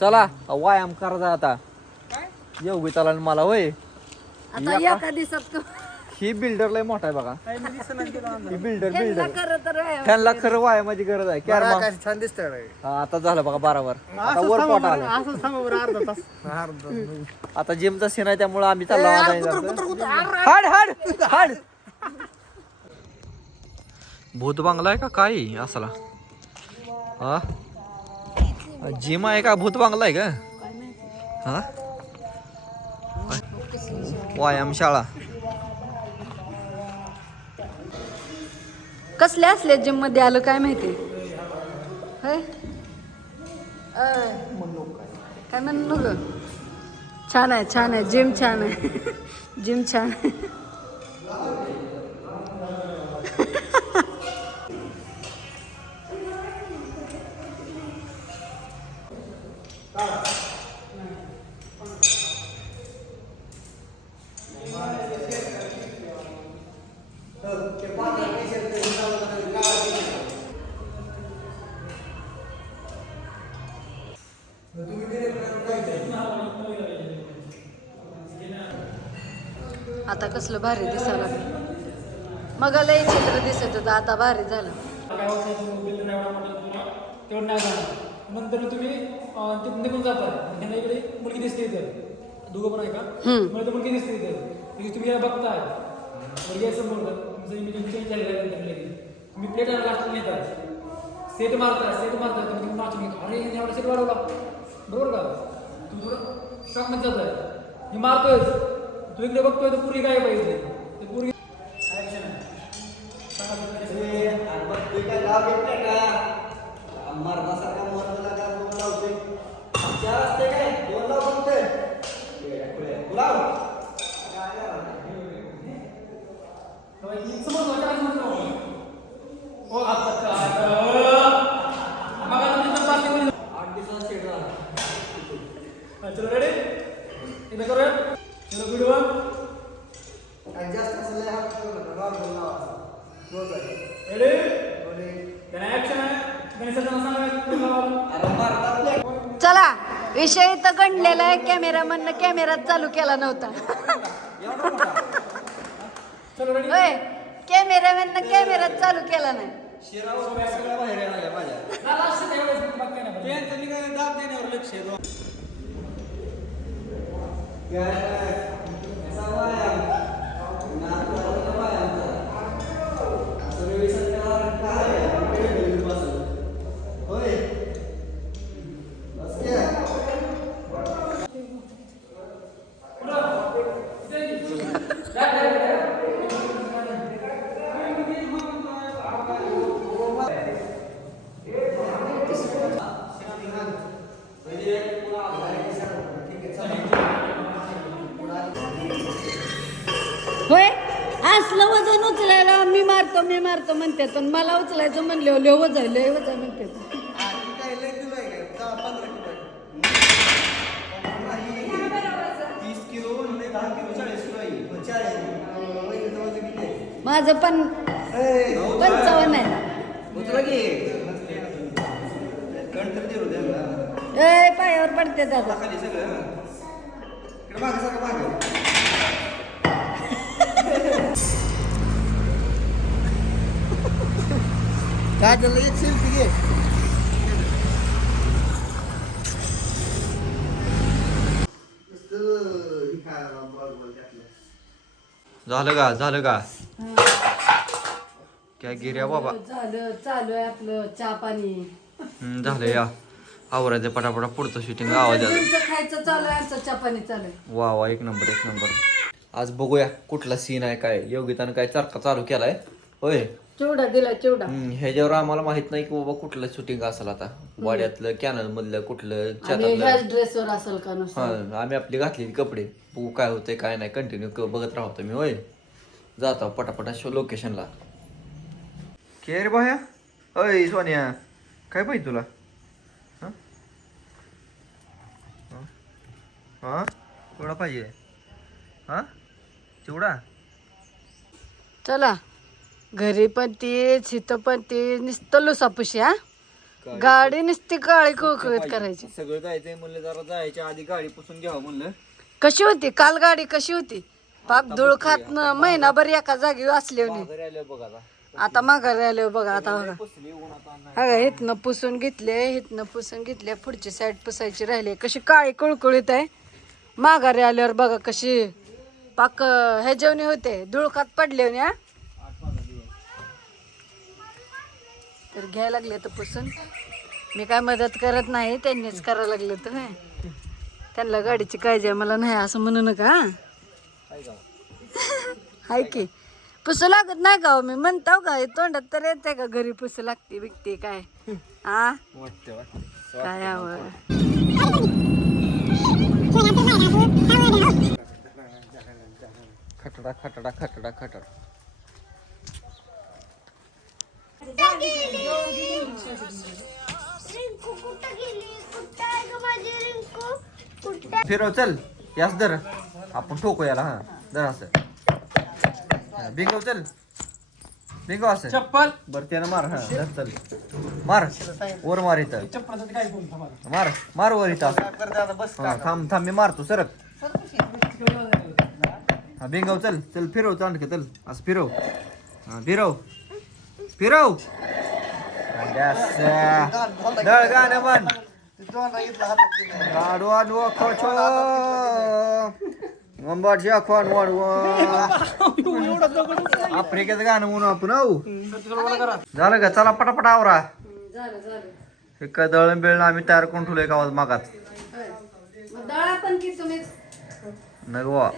चला व्यायाम करा आता योगिताला आणि मला होय. आता एका दिवसात तू ही बिल्डर लय मोठा आहे बघा. ही बिल्डर खरं तर त्यांना खरं व्यायामाची गरज आहे. छान दिसतंय. आता झालं बघा 12 वर. आता वर पोट आलं. आता जिमचा सीन आहे त्यामुळे आम्ही चाललो हाड हाड हाड. भूत बांगला आहे का काय असला? हा जिम आहे का भूत बांगला आहे का? हा व्यायाम शाळा. कसले असले जिम मध्ये आलं काय माहिती होय काय म्हणू ग. छान आहे जिम छान आहे जिम छान आहे. आता कसलं भारी दिसायला लागलं. मग लय चित्र दिसत होतं आता भारी झालं. नंतर तुम्ही तिथून निघून जाता. त्यांना इकडे मुलगी दिसते इथं दोघं पण आहे का मला तर मुलगी दिसते इथं तुम्ही याला बघताय मुलगी असं बोलतात तुमचं इमेज चेंज झालेलं आहे. तुम्ही प्लेट लास्ट येतात सेट मारता तुम्ही नाचून घेता. अरे एवढा सेट वाढवला बरोबर का तू थोडं शॉक मध्ये जात आहे. मी मारतोयच तू इकडे बघतोय तर पुरी काय पाहिजे ते पुरी चलो रेडी एकदा करूया. चलो व्हिडिओ चला विषय तर गणलेला आहे. कॅमेरामॅननं कॅमेरा चालू केला नव्हता. होय कॅमेरामॅननं कॅमेरा चालू केला नाही. होय असलं वजन उचलायला मी मारतो म्हणते पण मला उचलायचं म्हणले लय वजन म्हणते. माझं पण 55 आहे. पायावर पडते दादा. काय झालं एक सेल्फी घे. झालं का काय गिर्या बाबा. झालं चालू आहे आपलं चहा पाणी. झालं या आवरायचं पटापटा पुढचं शूटिंग आवाज खायचं चालू आहे चहा पाणी चालू आहे. वा एक नंबर. आज बघूया कुठला सीन आहे काय. योगितानं काय चरखा चालू केलाय होय. चिवडा दिला चिवडा. ह्याच्यावर आम्हाला माहित नाही की बाबा कुठलं शूटिंग असेल आता. वाड्यातलं कॅनल मधलं कुठलं ड्रेसवर असेल का नसेल. आम्ही आपली घातलेली कपडे बघू काय होतंय काय नाही. कंटिन्यू बघत राहतो मी होय. जातो पटापटा शो लोकेशनला. के रे बाया अय सोनिया काय पाहिजे तुला. हा चिवडा पाहिजे. हा चिवडा. चला घरी पण तीच इथं पण ती नुसतं लुसापुशी. हा गाडी नुसती काळी कुळकुळीत करायची. सगळं जायचंय म्हणलं, जरा जायच्या आधी गाडी पुसून घ्यावं म्हणलं. कशी होती काल गाडी, कशी होती? पाक धूळ खात महिनाभर एका जागी असली होती. घरी आल्यावर बघ आता माघारी आल्यावर बघा. आता बघा पुसली उन्हात आणणार. हा का, हिथनं पुसून घेतले, पुढची साईड पुसायची राहिली. कशी काळी कुळकुळीत आहे. माघारी आल्यावर बघा कशी पाक हे जेवणी होते, धुळखात पडले होते. हा तर घ्यायला लागले तर पुसून. मी काय मदत करत नाही, त्यांनीच करायला लागले तर. त्यांना गाडीची काळजी आहे, मला नाही असं म्हणू नका. हाय की पुसू लागत नाही का हो? मी म्हणताव का तोंडात तर येते का घरी पुसू लागते बिकते काय? हा काय आवड. खटडा खटडा खटडा खटडा. फिरव चल, यास दर आपण ठोको याला. हा दर असं बिंगव चल, बिंगव असं. चप्पल बर त्यानं मार. हा धर चल, मार वर, मार इथं, चप्पलासाठी काय करून थांबा. मार मार वर इथं असं. हा थांब थांब, मी मारतो सरक. हा बिंगव चल, चल फिरव चांड चल, असं फिरव. हा फिरव फिरव. दळ गाणं म्हण. गाडू आडवा खोचो वंबाटच्या खोन वाढवा. आफ्रिकेचं गाणं म्हणून आपण. झालं का? चला पटापट आवरा. हे काय दळण बिळण आम्ही तयार करून ठेवलंय गावात मागात. नाही वा,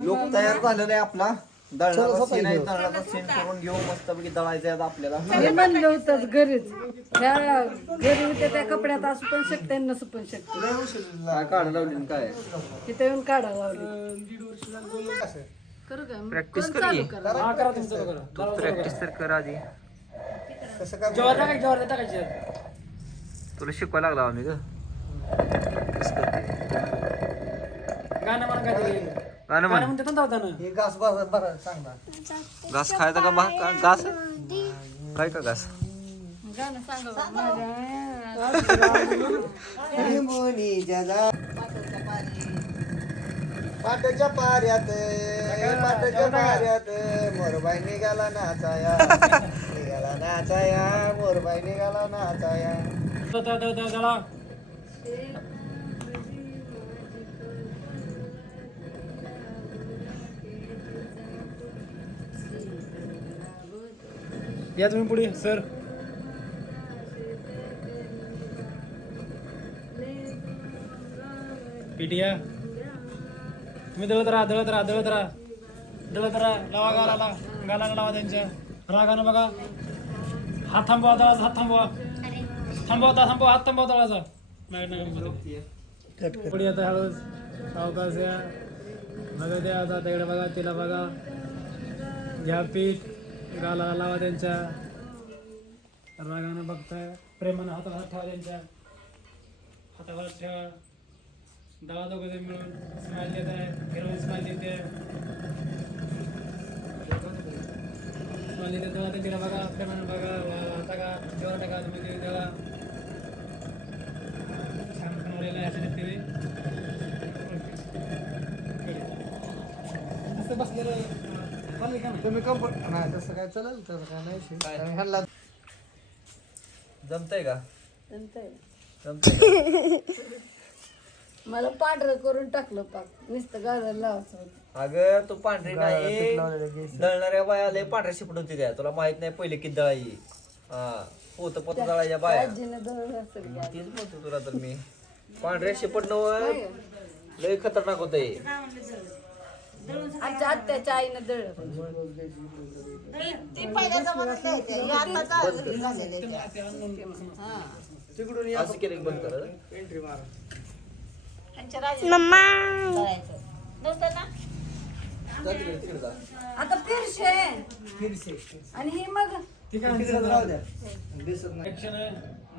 लोक तयार झालेला आहे आपला. दळणाचा सीन आहे, दळणाचा सीन करून घेऊ मस्तपैकी. दळायचं आहे आपल्याला. मी म्हणलं होतं घरीच, त्या घरी होत्या त्या कपड्यात असू पण शकते नसू पण शकते. काय काढ लावली काय? तिथे येऊन काढा लावली. करू का? प्रॅक्टिस कोण कर की. चालू करा? हा करा तुमचं करा. तू प्रॅक्टिस तर कर आधी. ज्वार टाकायची, ज्वार टाकायची. तुला शिकवायला लागला आम्ही ग. गाणं म्हणा काहीतरी. गाणं म्हण. म्हणते ना धावताना. हे घास बरं सांगता. घास खायचा का? घास काय का घास? गाणं सांगा बा. माझ्या पाटाच्या पाऱ्यात मोरबाई निघाला नाचाया, निघाला नाचाया, मोरबाई निघाला नाचाया. दळा. या तुम्ही पुढे सर. पिटिया तुम्ही दळत राहा, दळत राहा, दळत राहा, दळत राहा. लावा गालाला, गालाला लावा त्यांच्या. रागानं बघा. हात थांबवा, दळाचा हात थांबवा. थांबवा, थांबवा, हात थांबवा दळाचा. पुढे आता हळूच सावकाश या. बघा त्या आता तिकडे बघा, तिला बघा. घ्या पीठ, गालाला लावा त्यांच्या. रागानं बघताय, प्रेमानं हातावर हात ठेवा त्यांच्या. हातावर ठेवा. दवा दोघं जण मिळून स्माइल देत आहे. फिरवून स्माइल देते. स्माइल देते दवा तिला बघा, प्रेमानं बघा. हाता का जेवढा टाका तुम्ही दवा. छान बनवलेलं आहे असं ते. असं बसलेलं चालेल का? तुम्ही कम्फर्ट नाही तसं काय चालेल, तसं काय नाही. ह्यांना जमतंय का? नंतर जमतंय. मला पांढरं करून टाकलं पाक. नुसतं गाजर लावायचं होतं. अगं तू पांढरी नाही, दळणाऱ्या बाया लय पांढऱ्या शिपट होती त्या. तुला माहित नाही पहिले किती दळायची. हा पोत पोत दळायच्या बाया. आजीनं दळलं असेल की. तेच म्हणतो तुला तर मी. पांढऱ्या शिपट नव लय खतरनाक होत. आमच्या आत्याच्या आईनं दळलं. असं केलं की बंद कर. एंट्री मारा. आता फिरशे आणि हे मग ठीक आहे तिकडे राहू द्या. दिसत नाही. ऍक्शन आहे.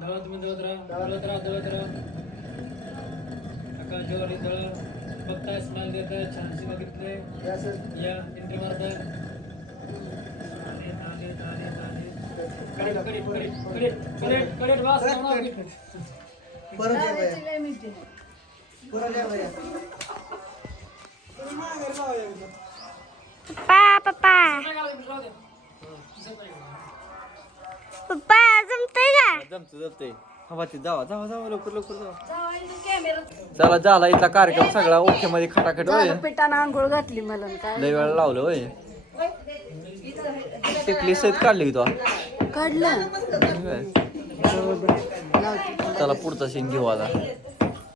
दळत तुम्ही दळत राहा, दळत राहा, दळत राहा. आकाश ज्वारी दळ. बघताय, स्माइल देत आहे. छानशी बघितले. हे असं या एंट्री मारताय. ताले, ताले, ताले, ताले. परत या भैया परत या भैया जमतंय हवा ते जावा लवकर जावा चला झाला इथला कार्यक्रम सगळा ओके मध्ये खटाखट होय पिठानं आंघोळ घातली मला काय लय वेळा लावलं होय टिकली सहित काढली तो काढलं चला पुढचा सीन घेऊ आता